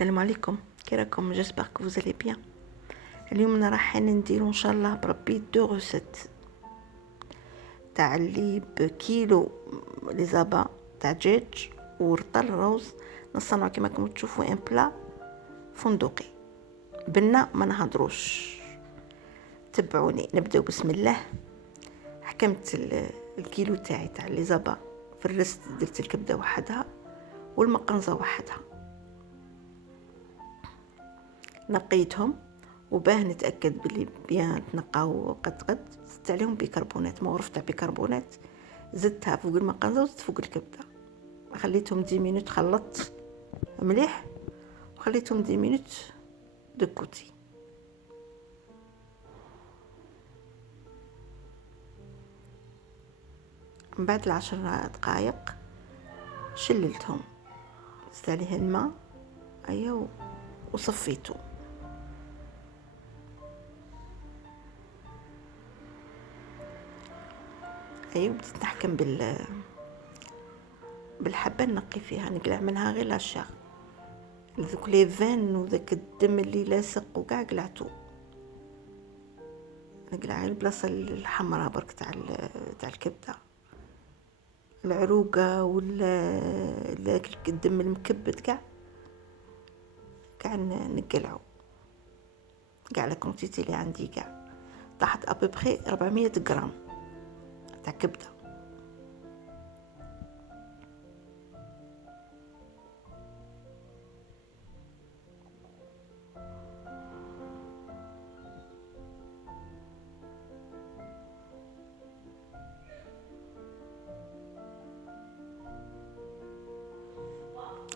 السلام عليكم، كي راكم؟ جيسبر كو فوز بيان. اليوم راح نديرو ان شاء الله بربي دو غوسيت تاع اللي بكيلو لي زابا تاع دجاج ورطل روز. نصنعو كيما راكم تشوفوا ان بلا فندقي بنا، ما نهضروش. تبعوني نبداو بسم الله. حكمت الكيلو تاعي تاع لي زابا في الرست، درت الكبده وحدها والمقنزه وحدها، نقيتهم وباه نتاكد بلي بيان تنقاو قد زدت عليهم بيكربونات، مغرف تاع بيكربونات، زدتها فوق المقنزه وزدت فوق الكبده. خليتهم 10 مينوت، خلطت مليح وخليتهم 10 مينوت دو كوتي. من بعد 10 دقائق شللتهم، زدت عليه الماء وصفيته. بديت نحكم بالحبه نقي فيها، نقلع منها غير لاشاغ، ذوك لي فان وذاك الدم اللي لاصق وكاع قلعتو. نقلع البلاصه الحمراء برك تاع الكبده، العروقه ولا ذاك الدم المكبد كاع نقلعو كاع. لا كونتيتي اللي عندي كاع طاحت ابوبخي 400 غرام تاع كبده.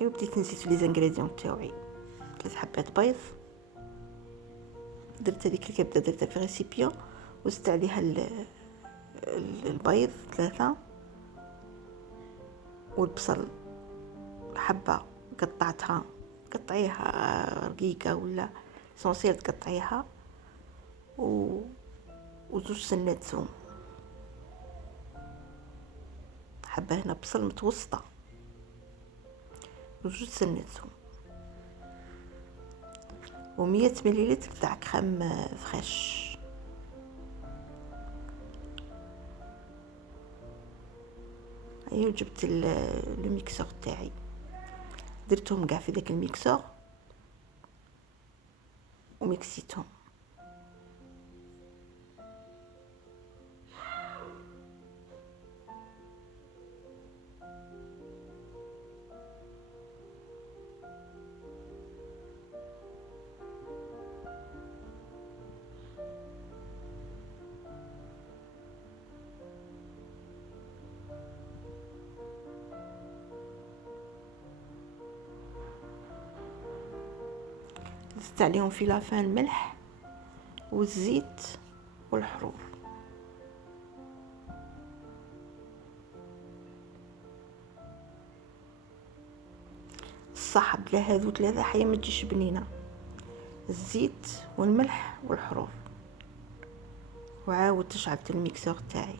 بديت نزيد لي زانغريديون تاوعي، 3 حبات بيض، درت هذيك الكبده درتها في ريسيبيون وزدت عليها البيض 3، والبصل حبه قطعتها، قطعيها رقيقه ولا سونسيال تقطعيها، وزوج سنات ثوم، حبه هنا بصل متوسطه وزوج سنات ثوم، و100 مليلتر تاع كريم فريش. جبت الميكسور تاعي، درتهم كاع في داك الميكسور وميكسيتهم. زدت عليهم في لافان الملح والزيت والحروف. الصح بلا هذو 3 حياة ما تجيش بنينه، الزيت والملح والحروف. وعاود شعلت الميكسور تاعي،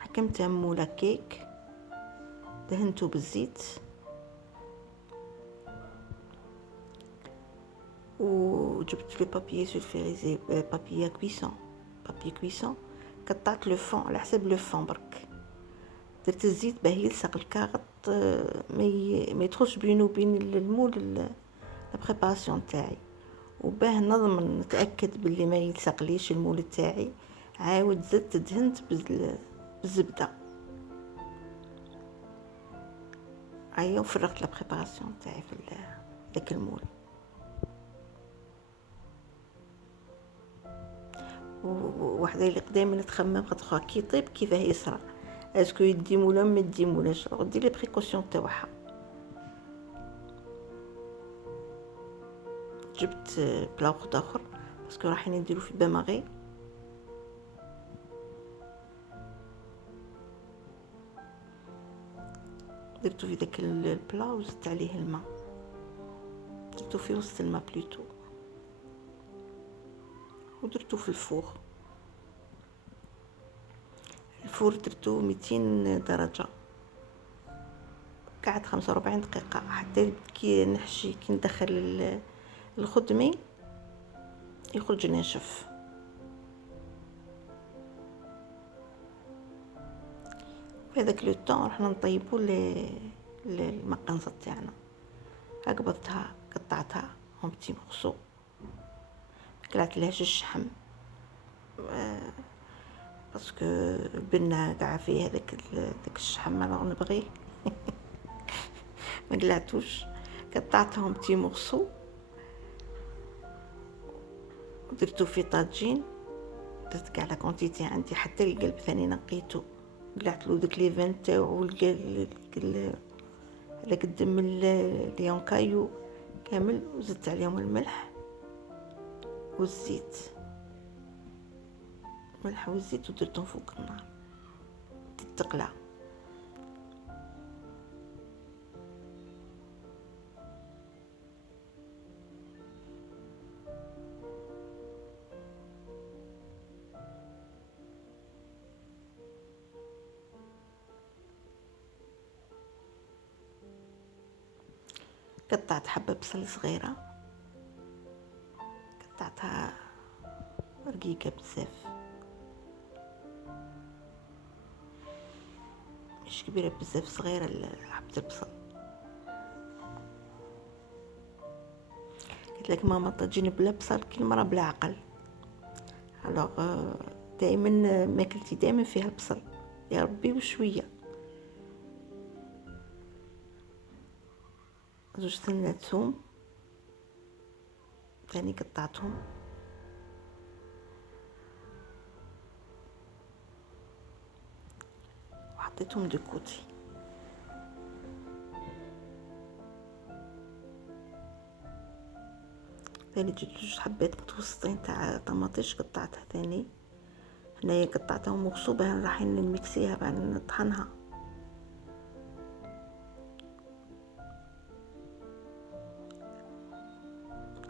حكمت مولا كيك، دهنته بالزيت وجبت لو بابيي سولفيريزي، بابيي كويسون، قطعت لو فون على حسب لو فون برك. درت الزيت باه يلصق الكاغط، ما يدخلش بينه وبين المول لا بريباراسيون تاعي، وباه نضمن نتاكد باللي ما يلصق ليش المول تاعي. عاود زدت دهنت بالزبده، وفرغت لا بريباراسيون تاعي في داك المول. وحده اللي قدامي نتخمم خاطر كي يطيب كيفاه يصرى، اسكو يديم ولا ما يديمولاش، دير لي بريكوسيون تاعها. جبت بلا وحد اخر باسكو رايحين نديرو في باماغي، درتو في داك البلا وزدت عليه الماء، درتو في وسط الماء بلوتو، ودرتو في الفور درتو 200 درجة، قعد 45 دقيقة حتى كي نحشي، كي ندخل الخدمي يخرج ناشف. في هذاك لو طون رحنا نطيبو المقنصة تاعنا. قبضتها قطعتها اون بتي مورسو، قلعت لها الشحم باسكو البنة قاع فيه داك الشحم ما نبغيه ما قلعتوش. قطعتهم بتي مورسو ودرتو في طاجين، درت كاع لا كونتيتي عندي، حتى القلب ثاني نقيتو، قلعت له داك لي فان تاعو على قد من اليونكايو كامل، وزدت عليهم الملح والزيت، ملح والزيت، ودرتهم فوق النار تتقلع. قطعت حبة بصل صغيرة، قطعتها رقيقة بزاف، مش كبيرة بزاف، صغيرة حبة البصل. قلت لك ماما طاجين بلا بصل كل مرة بلا عقل. الوغ دائما ماكلتي دائما فيها البصل يا ربي وشوية. زوج سنة ثوم ثاني قطعتهم، وحطيتهم دو كوتي. ثاني جبت جوج حبات متوسطين تاع طماطيش قطعتها ثاني، هنايا قطعتهم مغصوبة، رايحين نميكسيها بعد نطحنها.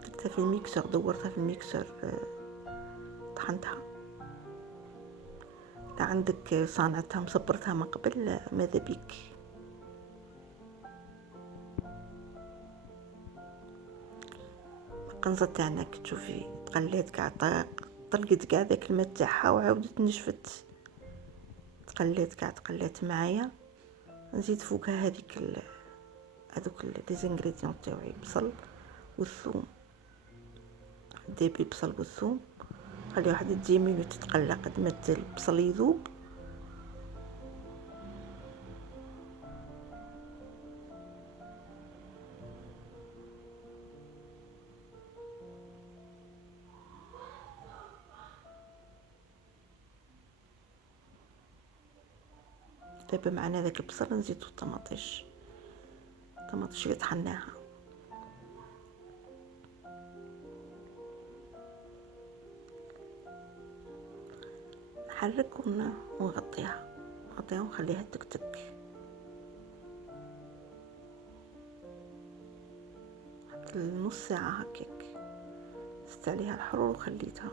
درتها في الميكسر، دورتها في الميكسر، طحنتها. لا عندك صانعتها مصبرتها من قبل ماذا بيك. القنزة تاعنا كي تشوفي تقلات كاع طلقت كاع داك الماء تاعها وعاودت نشفت، تقلات معايا. نزيد فوقها هذوك لي زانغريديون تاوعي، بصل والثوم، ديبي البصل والثوم، خلي واحد 10 مينوت تتقلى قد ما البصل يذوب. دابا معنا داك البصل نزيدو الطماطيش اللي طحناها، نحرك ونغطيها ونخليها تكتك حتى نص ساعة هكاك. زدت عليها الحرور وخليتها.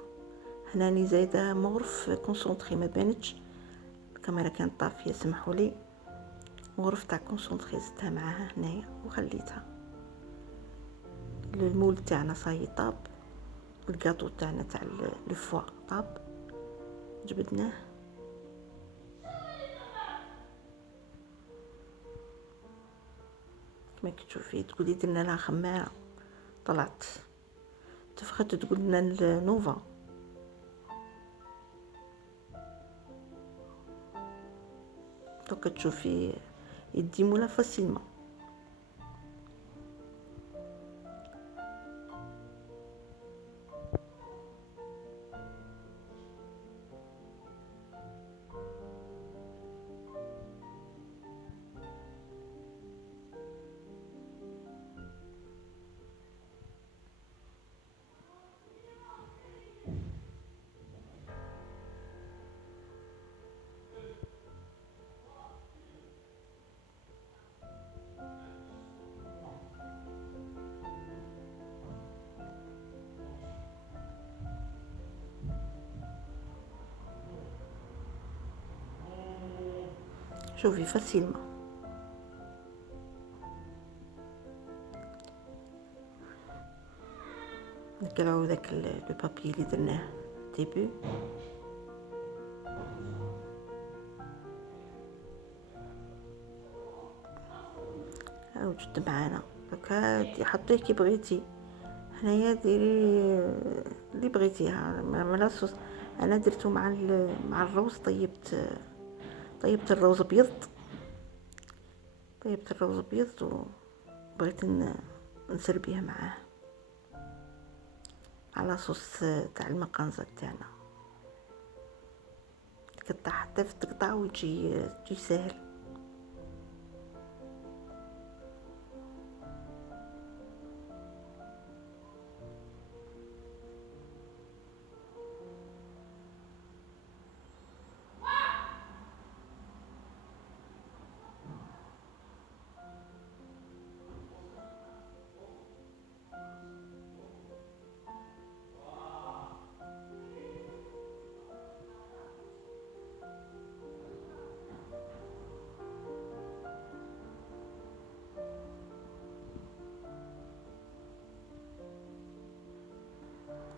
هناني زايده مغرف كونسونطري، ما بانتش الكاميرا كانت طافيه سمحولي، مغرف تاع كونسونطري زدتها معاها هنايا وخليتها. المول تاعنا صاي طاب، الكاطو تاعنا تاع الفوا طاب، جبدناه. كما كتشوفي تقولي درنا لها خماره، طلعت تفخت تقول لنا النوفا. دوك تشوفي يديمولا فاسيلمون. شوفي فاسيلمون. نقلعو داك لو بابي اللي درناه ديبي. هاو جد معانا دوكا حطيه كي بغيتي. هنايا ديري اللي بغيتيها من لاصوص. انا درتو مع الروز. طيبت الروز ابيض. وبغيت نسربيه معاه على صوص تاع المقنزه تاعنا. تقطع حتى في تقطع وتجي ساهل.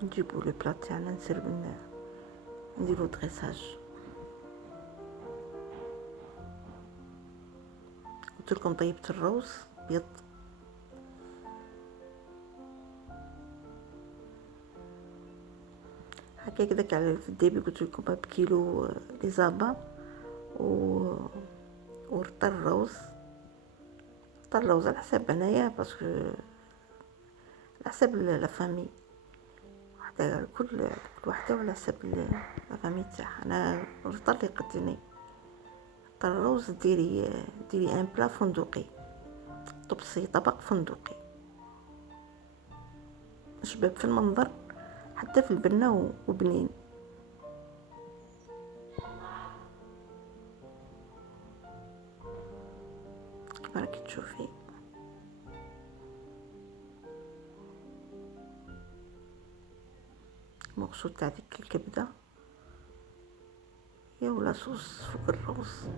نجيبو لو بلا تاعنا نديرو دريساج. قلت لكم طيبت الروز بيض. هكاك داك على في الديبي قلت لكم بكيلو لي زابا ورطل الروز. على حساب انايا باسكو على حساب لا فامي وحده. كل وحده وعلى حساب لا فامي تاعها. انا رطل اللي قدني رطل الروز. ديري ان بلا فندقي. طبسي طبق فندقي شباب في المنظر حتى في البنة وبنين. كما راكي تشوفي مقصود تاع ديك الكبده يا ولا صوص فوق الروز.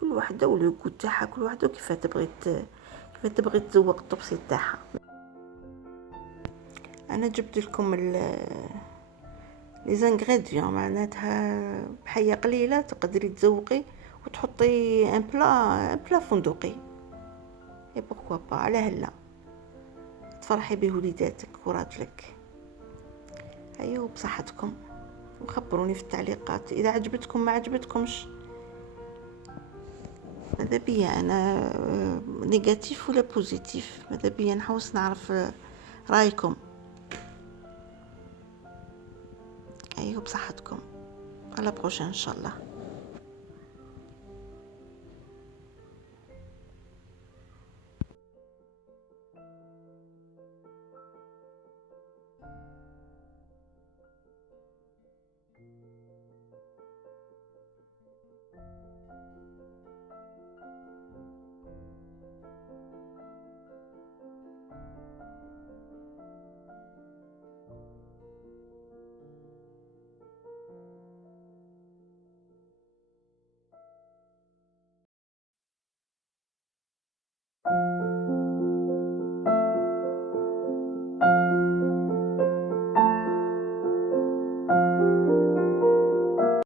كل وحده ولو كود تاعها. كل وحده كيف تبغي تزوق الطبسي تاعها. انا جبت لكم لي زانغريديون معناتها بحيه قليله تقدري تزوقي وتحطي ان بلا فندقي. اي بوركوا با على هلا تفرحي به وليداتك وراجلك. ايوا بصحتكم وخبروني في التعليقات اذا عجبتكم ما عجبتكمش. ماذا بيا انا نيجاتيف ولا بوزيتيف؟ ماذا بيا نحوس نعرف رايكم. ايوا بصحتكم على بروشين ان شاء الله.